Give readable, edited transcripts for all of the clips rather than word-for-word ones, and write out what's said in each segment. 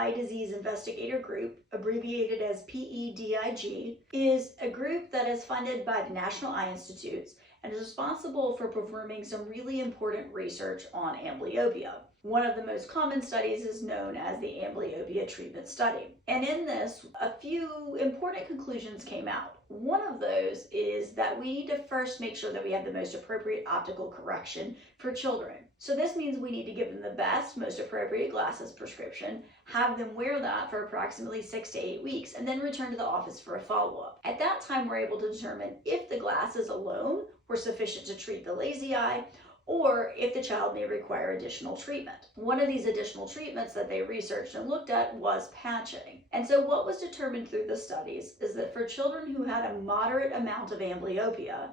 Eye Disease Investigator Group, abbreviated as PEDIG, is a group that is funded by the National Eye Institutes and is responsible for performing some really important research on amblyopia. One of the most common studies is known as the amblyopia treatment study. And in this, a few important conclusions came out. One of those is that we need to first make sure that we have the most appropriate optical correction for children. So this means we need to give them the best, most appropriate glasses prescription, have them wear that for approximately 6 to 8 weeks, and then return to the office for a follow-up. At that time, we're able to determine if the glasses alone were sufficient to treat the lazy eye, or if the child may require additional treatment. One of these additional treatments that they researched and looked at was patching. And so what was determined through the studies is that for children who had a moderate amount of amblyopia,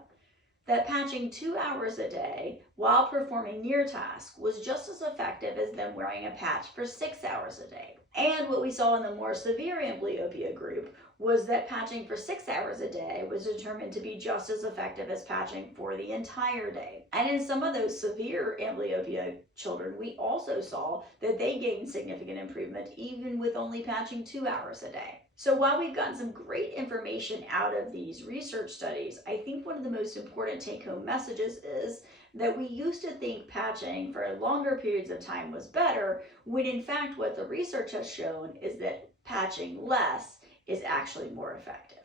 that patching 2 hours a day while performing near task was just as effective as them wearing a patch for 6 hours a day. And what we saw in the more severe amblyopia group was that patching for 6 hours a day was determined to be just as effective as patching for the entire day. And in some of those severe amblyopia children, we also saw that they gained significant improvement even with only patching 2 hours a day. So while we've gotten some great information out of these research studies, I think one of the most important take-home messages is that we used to think patching for longer periods of time was better, when in fact what the research has shown is that patching less is actually more effective.